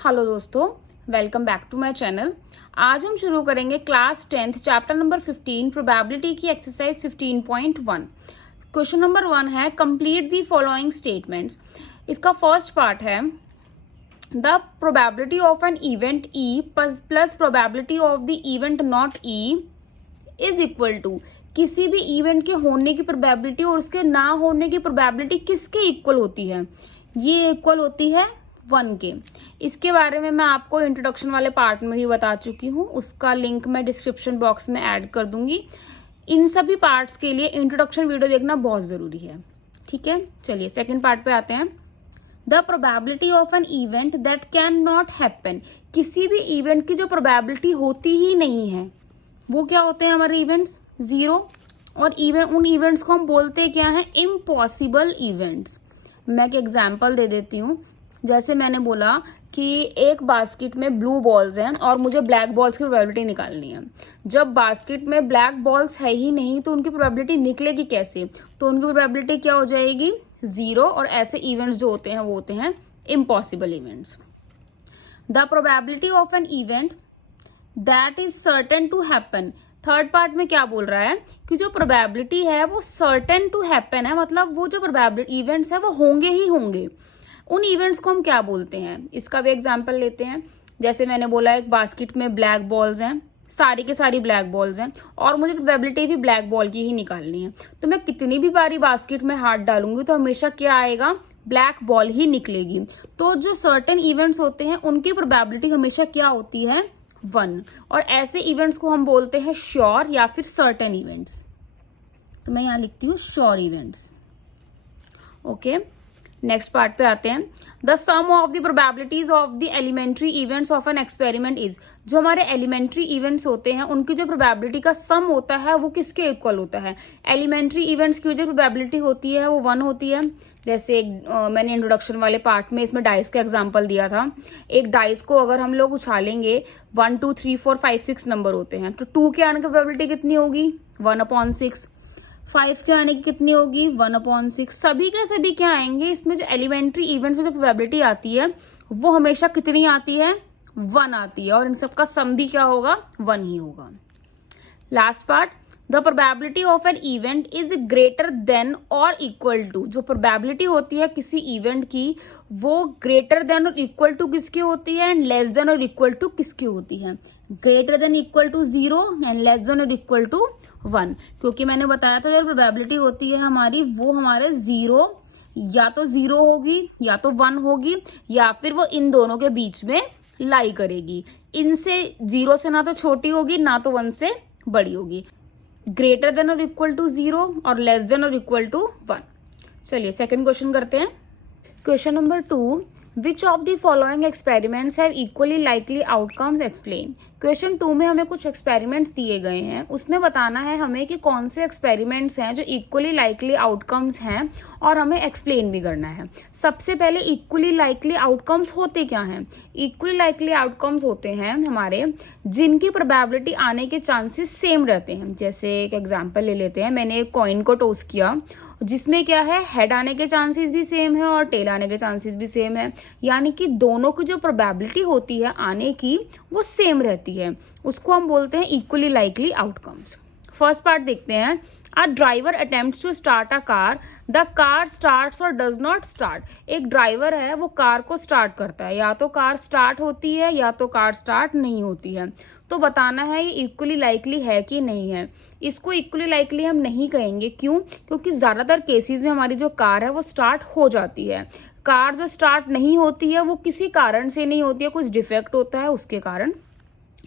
Hello दोस्तों, welcome back to my channel. आज हम शुरू करेंगे class 10th chapter number 15 probability की एक्सरसाइज 15.1। क्वेश्चन नंबर 1 है कंप्लीट द फॉलोइंग स्टेटमेंट्स। इसका फर्स्ट पार्ट है the probability of an event E plus probability of the event not E is equal to. किसी भी इवेंट के होने की probability और उसके ना होने की प्रोबेबिलिटी किसके इक्वल होती है? ये इक्वल होती है 1 के। इसके बारे में मैं आपको इंट्रोडक्शन वाले पार्ट में ही बता चुकी हूँ, उसका लिंक मैं डिस्क्रिप्शन बॉक्स में ऐड कर दूंगी। इन सभी पार्ट्स के लिए इंट्रोडक्शन वीडियो देखना बहुत जरूरी है, ठीक है। चलिए सेकंड पार्ट पे आते हैं। The probability of an event that can not happen. किसी भी इवेंट की जो प्रोबेबिलिटी होती ही नहीं है वो क्या होते हैं हमारे इवेंट्स? 0। और उन इवेंट्स को हम बोलते क्या है? Impossible events. मैं एक एग्जाम्पल दे देती हूँ। जैसे मैंने बोला कि एक बास्केट में ब्लू बॉल्स हैं और मुझे ब्लैक बॉल्स की प्रोबेबिलिटी निकालनी है। जब बास्केट में ब्लैक बॉल्स है ही नहीं तो उनकी प्रोबेबिलिटी निकलेगी कैसे? तो उनकी प्रोबेबिलिटी क्या हो जाएगी? 0। और ऐसे इवेंट्स जो होते हैं वो होते हैं impossible events. The probability of an event that is certain to happen. Third part में क्या बोल रहा है कि जो प्रोबेबिलिटी है वो सर्टेन टू हैपन है, मतलब वो जो प्रोबेबिलिटी इवेंट्स है वो होंगे ही होंगे। उन इवेंट्स को हम क्या बोलते हैं? इसका भी एग्जांपल लेते हैं। जैसे मैंने बोला एक बास्केट में ब्लैक बॉल्स हैं, सारी के सारी ब्लैक बॉल्स हैं और मुझे प्रोबेबिलिटी भी ब्लैक बॉल की ही निकालनी है। तो मैं कितनी भी बारी बास्केट में हाथ डालूंगी तो हमेशा क्या आएगा? ब्लैक बॉल ही निकलेगी। तो जो सर्टेन इवेंट्स होते हैं उनकी प्रोबेबिलिटी हमेशा क्या होती है? 1। और ऐसे इवेंट्स को हम बोलते हैं श्योर या फिर सर्टेन इवेंट्स। तो मैं यहां लिखती हूँ sure events. Okay, next part पे आते हैं। The sum of the probabilities of the elementary events of an experiment is. जो हमारे एलिमेंट्री इवेंट्स होते हैं उनकी जो प्रोबेबिलिटी का सम होता है वो किसके इक्वल होता है? एलिमेंट्री इवेंट्स की जो प्रोबेबिलिटी होती है वो 1 होती है। जैसे मैंने इंट्रोडक्शन वाले पार्ट में इसमें डाइस का एग्जाम्पल दिया था। एक डाइस को अगर हम लोग उछालेंगे 1 2 3 4 5 6 नंबर होते हैं तो 2 के आने की प्रोबेबिलिटी कितनी होगी? 1/6। 5 के आने की कितनी होगी? 1/6। सभी के सभी क्या आएंगे? इसमें जो एलिमेंट्री इवेंट में जो प्रोबेबिलिटी आती है वो हमेशा कितनी आती है? 1 आती है। और इन सबका सम भी क्या होगा? 1 ही होगा। Last part, the probability of an event is greater than और इक्वल टू। जो प्रोबेबिलिटी होती है किसी इवेंट की वो ग्रेटर देन और इक्वल टू किसकी होती है? एंड लेस देन और इक्वल टू किसकी होती है? Greater than equal to 0 and less than और इक्वल टू 1। क्योंकि मैंने बताया था जो प्रोबेबिलिटी होती है हमारी वो हमारे 0 या तो 0 होगी या तो 1 होगी या फिर वो इन दोनों के बीच में लाई करेगी। इनसे 0 से ना तो छोटी होगी ना तो 1 से बड़ी होगी। ग्रेटर देन और इक्वल टू 0 और लेस देन और इक्वल टू 1। चलिए सेकंड क्वेश्चन करते हैं। Question number 2, which of the following experiments have equally likely outcomes explain. Question 2 में हमें कुछ एक्सपेरिमेंट्स दिए गए हैं, उसमें बताना है हमें कि कौन से एक्सपेरिमेंट्स हैं जो इक्वली लाइकली आउटकम्स हैं और हमें एक्सप्लेन भी करना है। सबसे पहले इक्वली लाइकली आउटकम्स होते क्या हैं? इक्वली लाइकली आउटकम्स होते हैं हमारे जिनकी प्रोबेबिलिटी आने के चांसेस सेम रहते हैं। जैसे एक एग्जाम्पल ले लेते हैं, मैंने एक कॉइन को टॉस किया जिसमें क्या है? हेड आने के चांसेस भी सेम है और टेल आने के चांसेस भी सेम है, यानी कि दोनों की जो प्रोबेबिलिटी होती है आने की वो सेम रहती है। उसको हम बोलते हैं equally likely outcomes. First part देखते हैं। A driver attempts to start a car, the car starts और डज नॉट स्टार्ट। एक ड्राइवर है वो कार को स्टार्ट करता है, या तो कार स्टार्ट होती है या तो कार स्टार्ट नहीं होती है। तो बताना है ये इक्वली लाइकली है कि नहीं है। इसको इक्वली लाइकली हम नहीं कहेंगे। क्यों? क्योंकि ज्यादातर केसेस में हमारी जो कार है वो स्टार्ट हो जाती है। कार जो स्टार्ट नहीं होती है वो किसी कारण से नहीं होती है, कुछ डिफेक्ट होता है उसके कारण।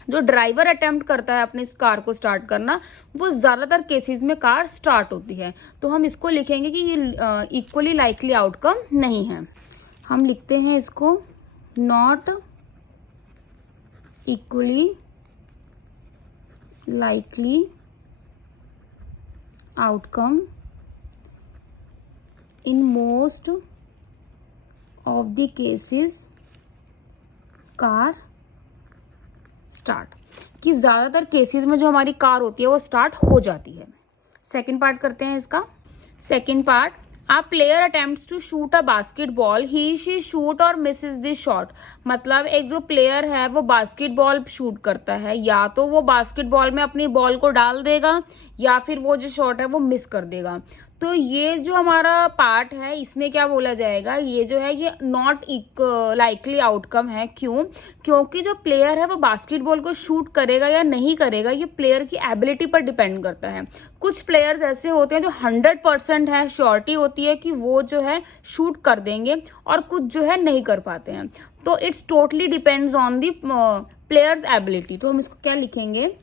जो ड्राइवर अटेम्प्ट करता है अपनी इस कार को स्टार्ट करना वो ज्यादातर केसेस में कार स्टार्ट होती है। तो हम इसको लिखेंगे कि ये इक्वली लाइकली आउटकम नहीं है। हम लिखते हैं इसको not equally likely outcome in most of the cases car start. कि ज्यादातर केसेस में जो हमारी कार होती है वो स्टार्ट हो जाती है। सेकंड पार्ट करते हैं इसका। Second part, A player attempts to shoot a basketball. He she shoot और misses the shot. मतलब एक जो प्लेयर है वो बास्केटबॉल शूट करता है, या तो वो बास्केटबॉल में अपनी बॉल को डाल देगा या फिर वो जो शॉट है वो मिस कर देगा। तो ये जो हमारा पार्ट है इसमें क्या बोला जाएगा, ये जो है ये नॉट लाइकली आउटकम है। क्यों? क्योंकि जो प्लेयर है वो बास्केटबॉल को शूट करेगा या नहीं करेगा ये प्लेयर की एबिलिटी पर डिपेंड करता है। कुछ प्लेयर्स ऐसे होते हैं जो 100% है, श्योरिटी होती है कि वो जो है शूट कर देंगे, और कुछ जो है नहीं कर पाते हैं। तो it's totally depends on the players ability. तो हम इसको क्या लिखेंगे,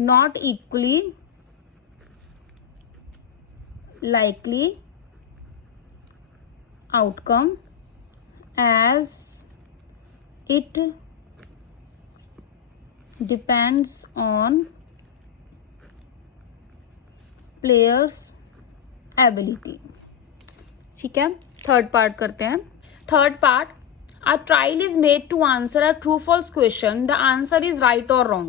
not equally likely outcome as it depends on players ability। ठीक है, थर्ड पार्ट करते हैं। Third part, A trial is made to answer a true false question. The answer is right or wrong.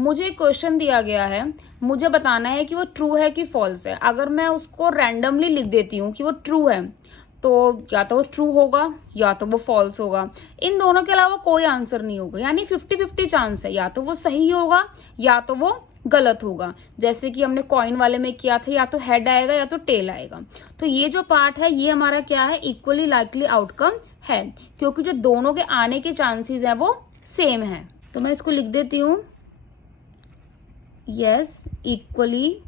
मुझे क्वेश्चन दिया गया है, मुझे बताना है कि वो ट्रू है कि फॉल्स है। अगर मैं उसको रैंडमली लिख देती हूँ कि वो ट्रू है, तो या तो वो ट्रू होगा या तो वो फॉल्स होगा। इन दोनों के अलावा कोई आंसर नहीं होगा, यानी 50-50 चांस है, या तो वो सही होगा या तो वो गलत होगा। जैसे कि हमने कॉइन वाले में किया था, या तो हेड आएगा या तो टेल आएगा। तो ये जो पार्ट है ये हमारा क्या है, इक्वली लाइकली आउटकम है, क्योंकि जो दोनों के आने के चांसेस हैं वो सेम है। तो मैं इसको लिख देती हूं, yes equally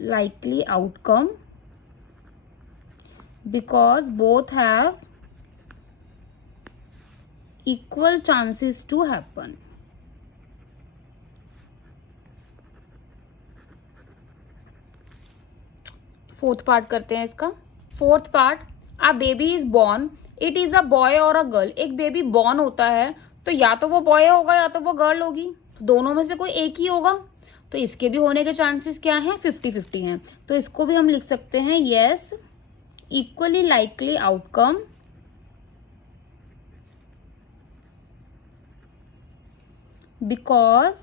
likely outcome because both have equal chances to happen. Fourth part करते हैं इसका। Fourth part, a baby is born, it is a boy और अ गर्ल। एक बेबी बॉर्न होता है तो या तो वो बॉय होगा या तो वो गर्ल होगी, तो दोनों में से कोई एक ही होगा। तो इसके भी होने के चांसेस क्या हैं, 50-50 हैं। तो इसको भी हम लिख सकते हैं, yes equally likely outcome because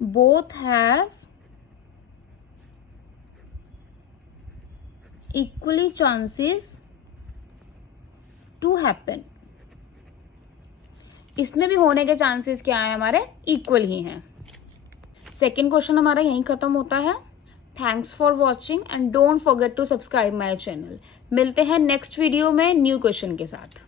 both have equally chances to happen. इसमें भी होने के चांसेस क्या है, हमारे इक्वल ही हैं। सेकेंड क्वेश्चन हमारा यहीं खत्म होता है। Thanks for watching and don't forget to subscribe my channel. मिलते हैं नेक्स्ट वीडियो में न्यू क्वेश्चन के साथ।